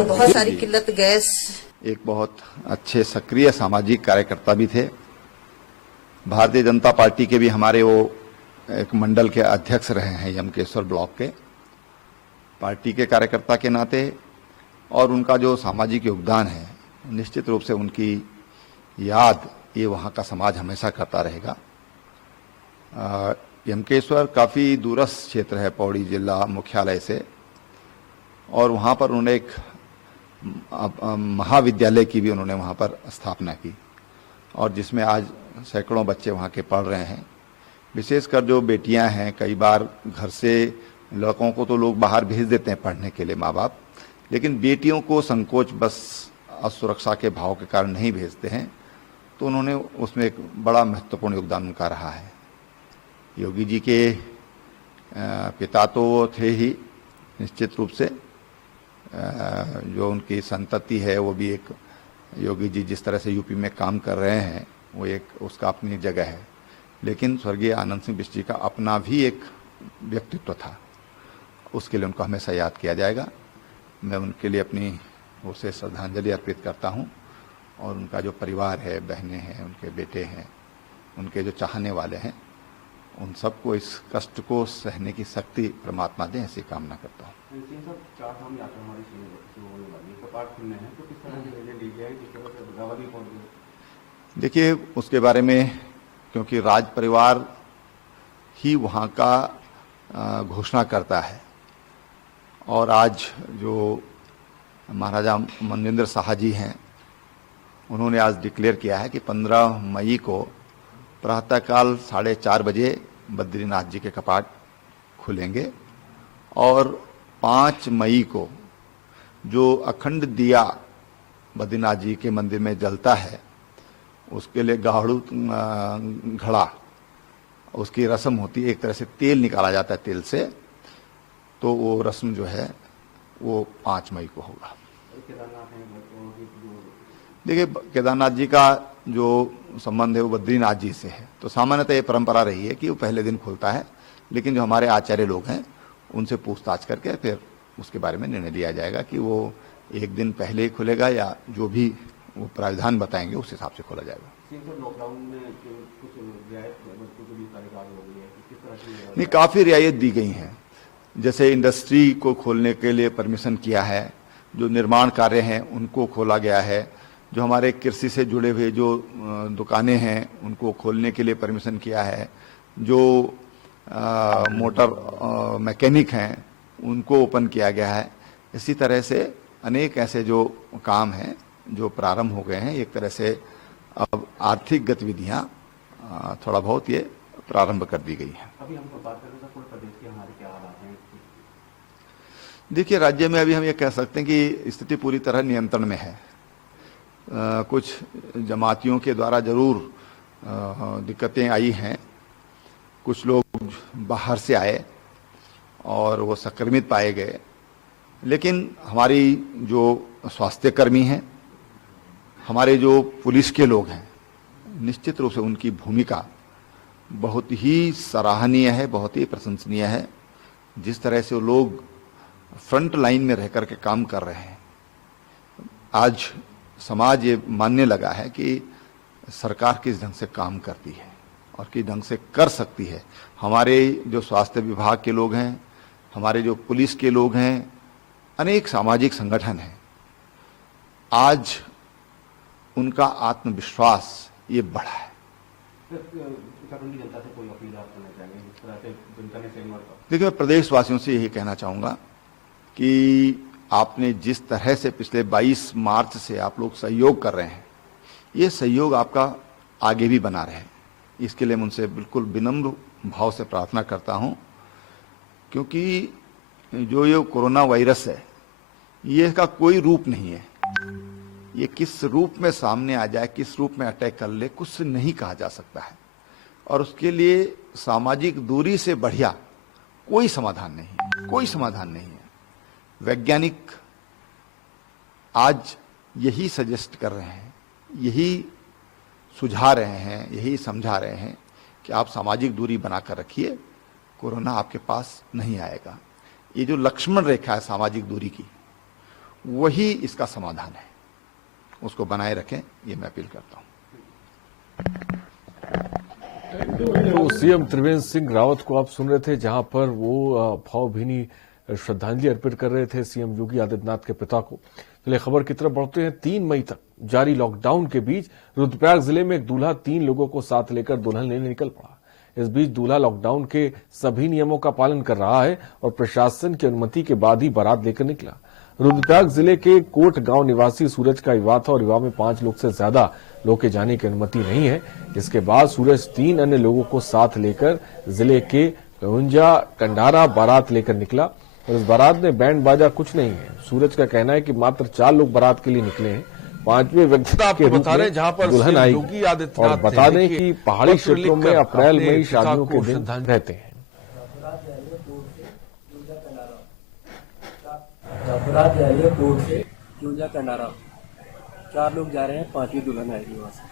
और बहुत सारी किल्लत गैस। एक बहुत अच्छे सक्रिय सामाजिक कार्यकर्ता भी थे। भारतीय जनता पार्टी के भी हमारे वो एक मंडल के अध्यक्ष रहे हैं यमकेश्वर ब्लॉक के। पार्टी के कार्यकर्ता के नाते और उनका जो सामाजिक योगदान है, निश्चित रूप से उनकी याद ये वहाँ का समाज हमेशा करता रहेगा। यमकेश्वर काफ़ी दूरस्थ क्षेत्र है पौड़ी जिला मुख्यालय से, और वहाँ पर उन्होंने एक महाविद्यालय की भी उन्होंने वहाँ पर स्थापना की, और जिसमें आज सैकड़ों बच्चे वहाँ के पढ़ रहे हैं। विशेषकर जो बेटियां हैं, कई बार घर से लड़कों को तो लोग बाहर भेज देते हैं पढ़ने के लिए माँ बाप, लेकिन बेटियों को संकोच बस असुरक्षा के भाव के कारण नहीं भेजते हैं, तो उन्होंने उसमें एक बड़ा महत्वपूर्ण योगदान उनका रहा है। योगी जी के पिता तो थे ही निश्चित रूप से, जो उनकी संतति है वो भी एक, योगी जी जिस तरह से यूपी में काम कर रहे हैं वो एक उसका अपनी जगह है, लेकिन स्वर्गीय आनंद सिंह बिष्ट जी का अपना भी एक व्यक्तित्व था, उसके लिए उनको हमेशा याद किया जाएगा। मैं उनके लिए अपनी ओर से श्रद्धांजलि अर्पित करता हूं, और उनका जो परिवार है, बहनें हैं, उनके बेटे हैं, उनके जो चाहने वाले हैं, उन सबको इस कष्ट को सहने की शक्ति परमात्मा दे, ऐसी कामना करता हूँ। देखिए, उसके बारे में क्योंकि राज परिवार ही वहाँ का घोषणा करता है, और आज जो महाराजा मनजिंदर शाह जी हैं, उन्होंने आज डिक्लेयर किया है कि 15 मई को प्रातःकाल 4:30 बजे बद्रीनाथ जी के कपाट खुलेंगे, और 5 मई को जो अखंड दिया बद्रीनाथ जी के मंदिर में जलता है, उसके लिए गाड़ू घड़ा उसकी रस्म होती है। एक तरह से तेल निकाला जाता है तेल से, तो वो रस्म जो है वो 5 मई को होगा। देखिए, केदारनाथ जी का जो संबंध है वो बद्रीनाथ जी से है, तो सामान्यतः ये परंपरा रही है कि वो पहले दिन खुलता है, लेकिन जो हमारे आचार्य लोग हैं उनसे पूछताछ करके फिर उसके बारे में निर्णय लिया जाएगा कि वो एक दिन पहले ही खुलेगा या जो भी वो प्राविधान बताएंगे उस हिसाब से खोला जाएगा। नहीं, काफ़ी रियायत दी गई हैं। जैसे इंडस्ट्री को खोलने के लिए परमिशन किया है, जो निर्माण कार्य हैं उनको खोला गया है, जो हमारे कृषि से जुड़े हुए जो दुकानें हैं उनको खोलने के लिए परमिशन किया है, जो मोटर मैकेनिक हैं उनको ओपन किया गया है। इसी तरह से अनेक ऐसे जो काम हैं जो प्रारंभ हो गए हैं। एक तरह से अब आर्थिक गतिविधियां थोड़ा बहुत ये प्रारंभ कर दी गई हैं। अभी हम बात करें तो प्रदेश के हमारे क्या हालात हैं? देखिए, राज्य में अभी हम ये कह सकते हैं कि स्थिति पूरी तरह नियंत्रण में है। कुछ जमातियों के द्वारा जरूर दिक्कतें आई हैं। कुछ लोग बाहर से आए और वो संक्रमित पाए गए, लेकिन हमारी जो स्वास्थ्य कर्मी हैं, हमारे जो पुलिस के लोग हैं, निश्चित रूप से उनकी भूमिका बहुत ही सराहनीय है, बहुत ही प्रशंसनीय है। जिस तरह से वो लोग फ्रंट लाइन में रह कर के काम कर रहे हैं। आज समाज ये मानने लगा है कि सरकार किस ढंग से काम करती है और किस ढंग से कर सकती है। हमारे जो स्वास्थ्य विभाग के लोग हैं, हमारे जो पुलिस के लोग हैं, अनेक सामाजिक संगठन हैं, आज उनका आत्मविश्वास ये बढ़ा है। देखिए, मैं प्रदेशवासियों से यही कहना चाहूँगा कि आपने जिस तरह से पिछले 22 मार्च से आप लोग सहयोग कर रहे हैं, ये सहयोग आपका आगे भी बना रहे। इसके लिए मैं उनसे बिल्कुल विनम्र भाव से प्रार्थना करता हूँ, क्योंकि जो ये कोरोना वायरस है, ये इसका कोई रूप नहीं है। ये किस रूप में सामने आ जाए, किस रूप में अटैक कर ले, कुछ नहीं कहा जा सकता है, और उसके लिए सामाजिक दूरी से बढ़िया कोई समाधान नहीं है, कोई समाधान नहीं है। वैज्ञानिक आज यही सजेस्ट कर रहे हैं, यही सुझा रहे हैं, यही समझा रहे हैं कि आप सामाजिक दूरी बनाकर रखिए, कोरोना आपके पास नहीं आएगा। ये जो लक्ष्मण रेखा है सामाजिक दूरी की, वही इसका समाधान है, उसको बनाए रखें, ये मैं अपील करता हूं। तो सीएम त्रिवेंद्र सिंह रावत को आप सुन रहे थे, जहां पर वो भावभीनी श्रद्धांजलि अर्पित कर रहे थे सीएम योगी आदित्यनाथ के पिता को। चलिए खबर की तरफ बढ़ते हैं। 3 मई तक जारी लॉकडाउन के बीच रुद्रप्रयाग जिले में एक दूल्हा 3 लोगों को साथ लेकर दुल्हन लेने निकल पड़ा। इस बीच दूल्हा लॉकडाउन के सभी नियमों का पालन कर रहा है और प्रशासन की अनुमति के बाद ही बारात लेकर निकला। रुद्रप्रयाग जिले के कोट गांव निवासी सूरज का विवाह था और विवाह में 5 लोग से ज्यादा लोग के जाने की अनुमति नहीं है। इसके बाद सूरज 3 अन्य लोगों को साथ लेकर जिले के ऊंजा कंडारा बारात लेकर निकला और इस बारात में बैंड बाजा कुछ नहीं है। सूरज का कहना है कि मात्र 4 लोग बारात के लिए निकले हैं। 5वें व्यक्ति के रूप में जहां पर दुल्हन आई। और बता दें कि पहाड़ी क्षेत्रों में अप्रैल मई शादियों के दिन रहते हैं। रात जा रही है कोर्ट से ऊंजा कंडारा, 4 लोग जा रहे हैं, 5वीं दुल्हन आएगी वहां से।